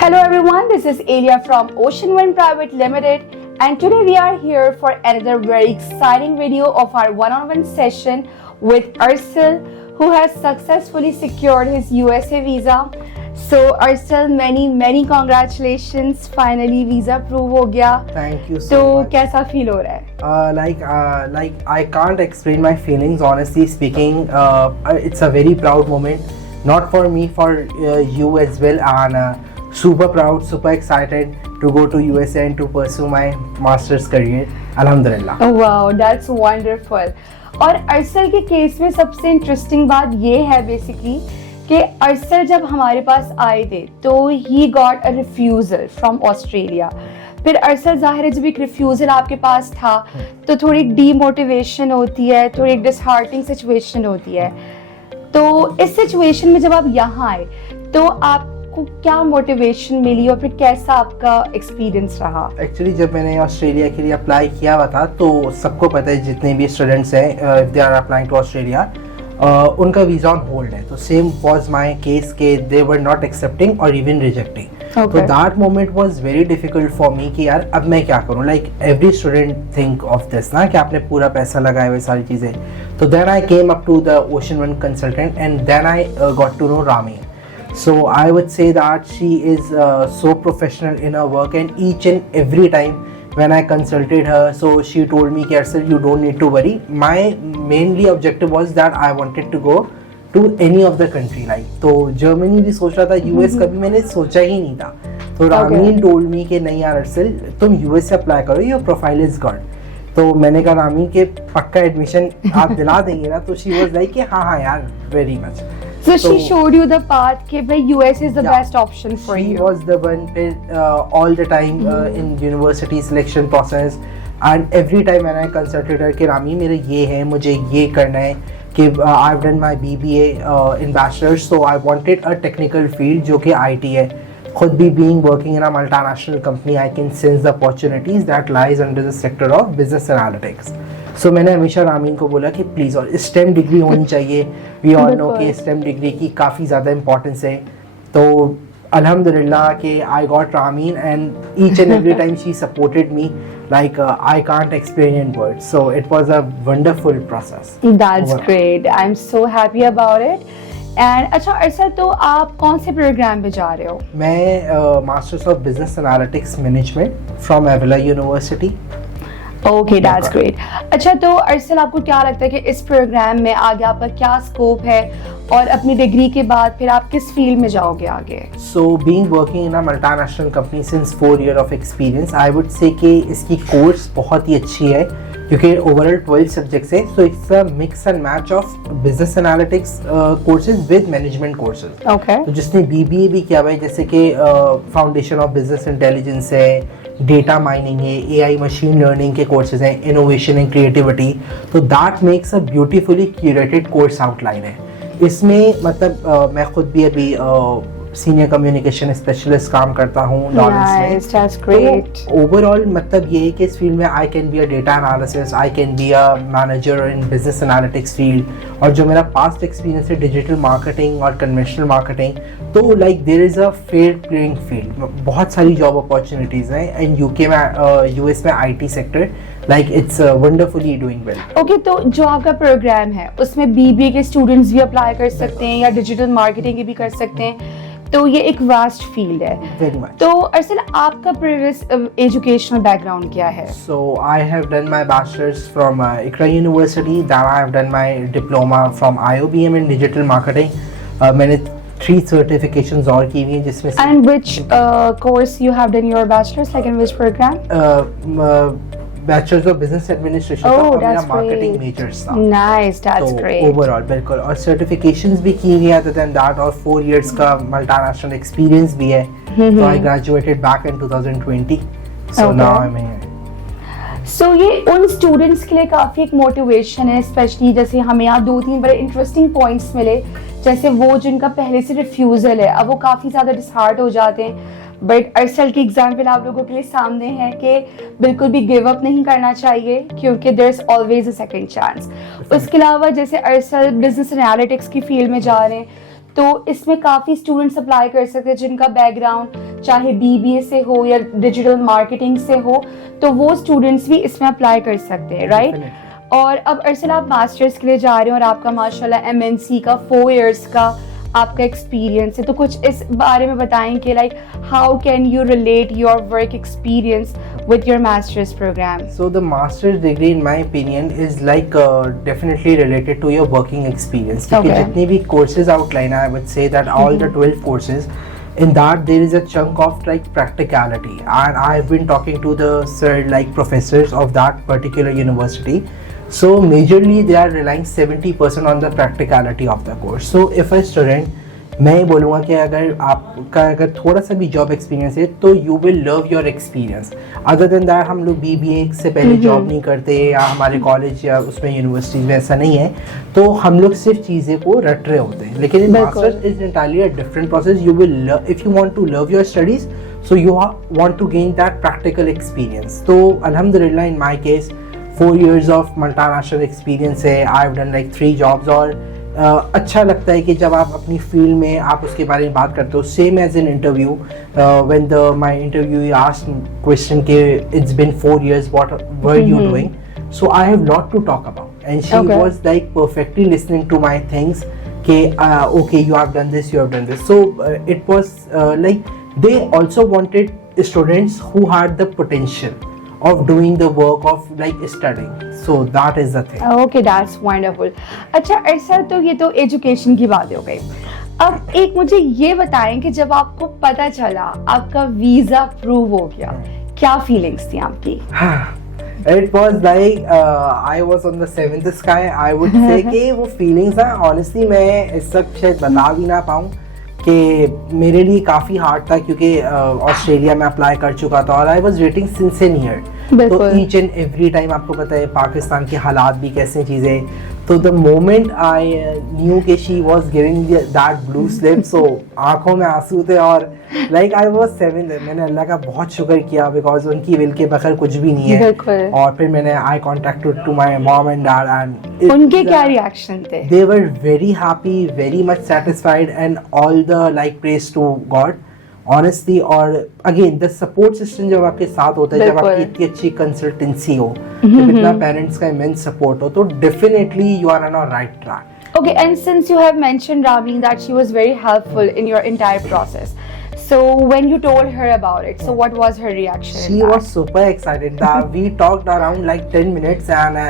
Hello everyone, this is Elia from Ocean One Private Limited, and today we are here for another very exciting video of our one-on-one session with Arsil, who has successfully secured his USA visa. So Arsil, many congratulations, finally visa approve हो गया. Thank you so तो much. कैसा feel हो रहा है? Like I can't explain my feelings. Honestly speaking, it's a very proud moment, not for me, for you as well, and super proud, super excited to go to USA and to pursue my master's career. Alhamdulillah. Wow, that's wonderful. और अरसल के केस में सबसे इंटरेस्टिंग बात ये है बेसिकली कि अरसल जब हमारे पास आए थे तो he got a refusal from Australia. फिर अरसल जाहिर है जब एक रिफ्यूजल आपके पास था तो थोड़ी डीमोटिवेशन होती है, थोड़ी डिसहार्टिंग सिचुएशन होती है. तो इस सिचुएशन में जब आप यहाँ आए तो आपको क्या मोटिवेशन मिली और फिर कैसा आपका एक्सपीरियंस रहा? एक्चुअली जब मैंने ऑस्ट्रेलिया के लिए अप्लाई किया हुआ था तो सबको पता है जितने भी स्टूडेंट्स हैं if they are applying to Australia उनका वीज़ा ऑन होल्ड है. तो सेम वाज माय केस के दे वर नॉट एक्सेप्टिंग और इवन रिजेक्टिंग. तो that moment was very difficult for me कि यार अब मैं क्या करूं. Like every student think of this ना कि आपने पूरा पैसा लगाया हुआ सारी चीज़ें. तो then I came up to the ocean one consultant and then I got to know Rami. So I would say that she is so professional in her work, and each and every time when I consulted her, so she told me, Arsil, you don't need to worry. My mainly objective was that I wanted to go to any of the country. Like तो Germany भी सोच रहा था, US कभी मैंने सोचा ही नहीं था. तो रामीन told me कि नहीं यार अर्सिल तुम US से अप्लाई करो, your profile is good. तो मैंने कहा रामीन के पक्का एडमिशन आप दिला देंगे ना. तो she was like कि हाँ यार very much. So she showed you the path कि भाई US is the best option for you. She was the one all the time in university selection process, and every time when I consulted her कि रामी मेरे ये है, मुझे ये करना है कि I've done my BBA in bachelor's, so I wanted a technical field जो कि IT है. खुद भी being working in a multinational company, I can sense the opportunities that lies under the sector of business analytics. So मैंने हमेशा रामीन को बोला कि प्लीज़ और स्टेम डिग्री होनी चाहिए. वी ऑल नो कि स्टेम डिग्री की काफ़ी ज़्यादा इंपॉर्टेंस है. तो अल्हम्दुलिल्लाह कि I got Ramin and each and every time she supported me like I can't explain in words. So it was a wonderful process. That's great. I'm so happy about it. And अच्छा अर्सल तो आप कौन से प्रोग्राम में जा रहे हो? मैं masters of business analytics management from Avila university. Okay that's great. अच्छा तो अर्सल आपको क्या लगता है कि इस प्रोग्राम में आगे आपका क्या स्कोप है और अपनी डिग्री के बाद फिर आप किस फील्ड में जाओगे आगे? So being working in a multinational company since 4 years of experience I would say कि इसकी कोर्स बहुत ही अच्छी है क्योंकि ओवरऑल 12 सब्जेक्ट्स है. So it's a mix and match of business analytics courses with management courses. Okay. तो जिसने बीबीए भी किया हुआ है जैसे कि फाउंडेशन ऑफ बिजनेस इंटेलिजेंस है, डेटा माइनिंग है, एआई मशीन लर्निंग के कोर्सेज हैं, इनोवेशन एंड क्रिएटिविटी. तो that makes a beautifully curated course outline है. इसमें मतलब मैं खुद भी अभी सीनियर कम्युनिकेशन स्पेशलिस्ट काम करता हूँ लॉरेंस में. तो ओवरऑल मतलब ये है कि इस फील्ड में I can be a data analysis, I can be a manager in business analytics field. और जो मेरा पास्ट एक्सपीरियंस है डिजिटल मार्केटिंग और कन्वेंशनल मार्केटिंग, तो like there is a fair playing field. बहुत सारी जॉब अपॉर्चुनिटीज़ हैं एंड यूके में यूएस में IT sector like it's wonderfully doing well. Okay. तो जो आपका प्रोग्राम है उसमें बीबीए के स्टूडेंट्स भी अप्लाई कर सकते हैं या डिजिटल मार्केटिंग के भी कर सकते हैं. तो ये एक वास्ट फील्ड है. Very much. तो अर्सल आपका प्रीवियस एजुकेशनल बैकग्राउंड क्या है? So I have done my bachelor's from ICRA University. Then I have done my diploma from IOBM in digital marketing. मैंने 3 certifications और की हुई हैं जिसमें से. And which course you have done your bachelor's, like in which program? Bachelors of business administration Oh, का मेरा that's marketing great. Measures था. Nice, that's great. ओवरऑल बिल्कुल. और सर्टिफिकेशंस भी की हुई है अदर देन दैट, और 4 years का मल्टीनेशनल एक्सपीरियंस भी है. तो I graduated back in 2020. So now I am here. So ये उन स्टूडेंट्स के लिए काफ़ी एक मोटिवेशन है, स्पेशली जैसे हमें यहाँ 2-3 बड़े इंटरेस्टिंग पॉइंट्स मिले. जैसे वो जिनका पहले से रिफ्यूज़ल है अब वो काफ़ी ज़्यादा डिसहार्ट हो जाते हैं. बट अर्सल की एग्जाम्पल आप लोगों के लिए सामने है कि बिल्कुल भी गिव अप नहीं करना चाहिए क्योंकि there is always a second chance. उसके अलावा जैसे अर्सल बिजनेस एनालिटिक्स की फील्ड में जा रहे हैं तो इसमें काफ़ी स्टूडेंट्स अप्लाई कर सकते हैं जिनका बैकग्राउंड चाहे BBA से हो या डिजिटल मार्केटिंग से हो, तो वो स्टूडेंट्स भी इसमें अप्लाई कर सकते हैं, राइट? और अब अर्सल आप मास्टर्स के लिए जा रहे हो और आपका माशाल्लाह MNC का 4 इयर्स का आपका एक्सपीरियंस है, तो कुछ इस बारे में बताएं कि like how can you relate your work experience with your master's program? So the master's degree, in my opinion, is like definitely related to your working experience. क्योंकि जितनी भी courses outline, I would say that all the 12 courses, in that there is a chunk of like practicality, and I have been talking to the like professors of that particular university. So majorly they are relying 70% on the practicality of the course. So if a student, मैं ये बोलूँगा कि अगर थोड़ा सा भी job experience है तो you will love your experience. Other than that हम लोग BBA से पहले जॉब नहीं करते, या हमारे कॉलेज या उसमें यूनिवर्सिटीज में ऐसा नहीं है, तो हम लोग सिर्फ चीज़ें को रट रहे होते हैं। लेकिन in masters is entirely a different process. You will love, if you want to love your studies, so you want to gain that practical experience. तो अल्हम्दुलिल्लाह in my case 4 years of multinational experience है। I have done like 3 jobs, और अच्छा लगता है कि जब आप अपनी फील्ड में आप उसके बारे में बात करते हो। Same as in interview, when my interview asked question के it's been 4 years, what were you doing, so I have lot to talk about, and she was like perfectly listening to my things कि okay you have done this, you have done this. So it was like they also wanted students who had the potential of doing the work of like studying. So that is the thing. Okay, that's wonderful. अच्छा अर्सल, तो ये तो एजुकेशन की बात हो गई। अब एक मुझे ये बताएं कि जब आपको पता चला आपका वीजा अप्रूव हो गया, क्या फीलिंग्स थी आपकी? It was like I was on the 7th sky. I would say कि वो feelings हैं honestly मैं इस वक्त शायद बता भी ना पाऊँ कि मेरे लिए काफ़ी हार्ड था, क्योंकि ऑस्ट्रेलिया में अप्लाई कर चुका था और I was waiting since an year. तो ईच एंड एवरी टाइम आपको पता है पाकिस्तान के हालात भी कैसे चीज़ें, तो द मोमेंट आई न्यू कि she was giving that blue slip, so आंखों में आंसू थे, और लाइक आई वॉज 7th। मैंने अल्लाह का बहुत शुक्र किया, बिकॉज उनकी विल के बगैर कुछ भी नहीं है। और फिर मैंने I contacted to my mom and dad, and उनके क्या रिएक्शन थे? They were very happy, very much satisfied, and all the like praise to God honestly. और अगेन द सपोर्ट सिस्टम जब आपके साथ होता है, जब आपकी इतनी अच्छी कंसल्टेंसी हो, जब इतना पेरेंट्स का इमेंस सपोर्ट हो, तो definitely you are on a right track. Okay, and since you have mentioned Ramin that she was very helpful in your entire process, so when you told her about it, so what was her reaction? She was super excited. We talked around like 10 minutes, and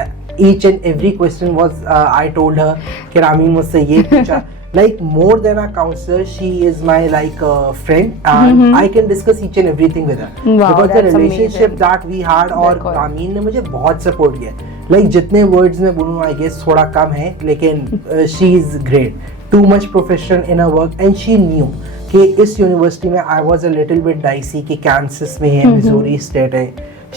each and every question was I told her कि रामीन मुझसे ये पूछा। Like more than a counselor, she is my like friend, and I can discuss each and everything with her. Wow, because the that's relationship amazing. that we had, और रामीन ने मुझे बहुत सपोर्ट किया। Like जितने words मैं बोलूँ I guess थोड़ा कम है, लेकिन she is great, too much professional in her work, and she knew कि इस यूनिवर्सिटी में I was a little bit dicey कि कैंसस में है, मिजोरी स्टेट है।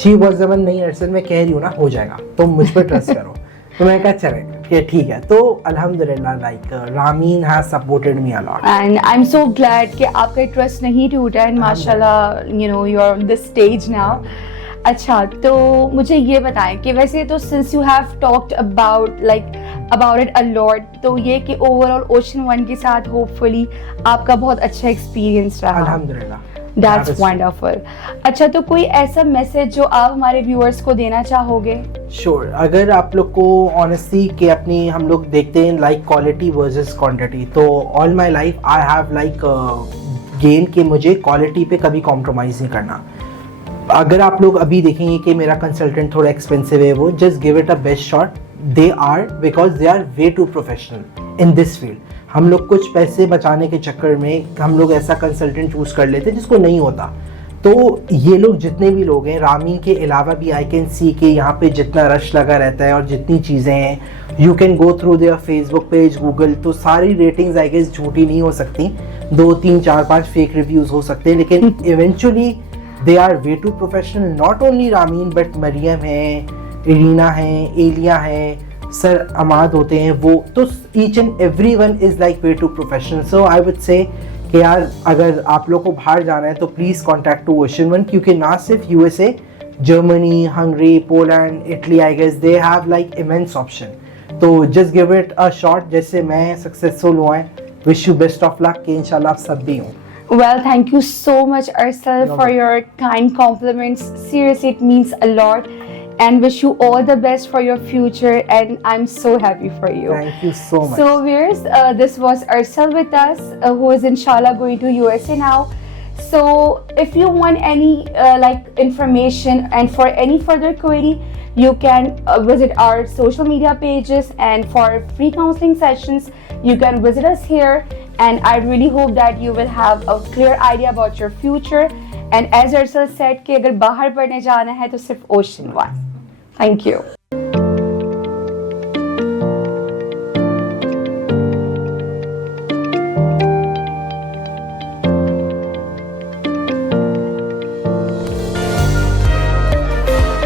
She was the one, नहीं अर्सल मैं कह रही हूँ ना हो जाएगा, तुम मुझ पर ट्रस्ट करो। तो मैं कहा चलेगा कि ठीक है। तो अल्हम्दुलिल्लाह like Rameen has supported me a lot, and I am so glad कि आपका ट्रस्ट नहीं टूटा, एंड माशाल्लाह you know you are on this stage now. अच्छा, तो मुझे ये बताएं कि वैसे तो since you have talked about it a lot, तो ये कि ओवरऑल ओशन वन के साथ होपफुली आपका बहुत अच्छा एक्सपीरियंस रहा। अल्हम्दुलिल्लाह, दैट्स वंडरफुल। अच्छा, तो कोई ऐसा मैसेज जो आप हमारे व्यूअर्स को देना चाहोगे? श्योर, अगर आप लोग को ऑनेस्टली कि अपनी हम लोग देखते हैं लाइक क्वालिटी वर्सेस क्वांटिटी, तो all my life I have like gain कि मुझे क्वालिटी पे कभी कॉम्प्रोमाइज़ नहीं करना। अगर आप लोग अभी देखेंगे कि मेरा कंसल्टेंट थोड़ा एक्सपेंसिव है, वो just give it a best shot, they are because they are way too professional in this field. हम लोग कुछ पैसे बचाने के चक्कर में हम लोग ऐसा कंसल्टेंट चूज़ कर लेते हैं जिसको नहीं होता। तो ये लोग जितने भी लोग हैं, रामीन के अलावा भी आई कैन सी कि यहाँ पे जितना रश लगा रहता है और जितनी चीज़ें हैं, you can go through their Facebook page, Google, तो सारी रेटिंग्स आई गेस झूठी नहीं हो सकती, 2, 3, 4, 5 फेक रिव्यूज़ हो सकते हैं, लेकिन eventually they are way too professional. Not only Rameen but Mariam है, इरीना है, एलिया है, सर अमाद होते हैं, वो तो each and every one is like way too professional. So I would say कि यार अगर आप लोग को बाहर जाना है तो please contact to Ocean One, क्योंकि ना सिर्फ USA, Germany, Hungary, Poland, Italy, I guess they have like immense option. तो just give it a shot, जैसे मैं सक्सेसफुल हुआ है। Wish you best of luck कि इंशाल्लाह आप सब भी हों। Well, thank you so much, Arsal, You're for welcome. your kind compliments. Seriously, it means a lot. And wish you all the best for your future. And I'm so happy for you. Thank you so much. So, viewers, this was Arsal with us, who is inshallah going to USA now. So, if you want any information and for any further query, you can visit our social media pages, and for free counseling sessions, you can visit us here. And I really hope that you will have a clear idea about your future. And as Arsal said कि अगर बाहर पढ़ने जाना है तो सिर्फ Ocean One. Thank you.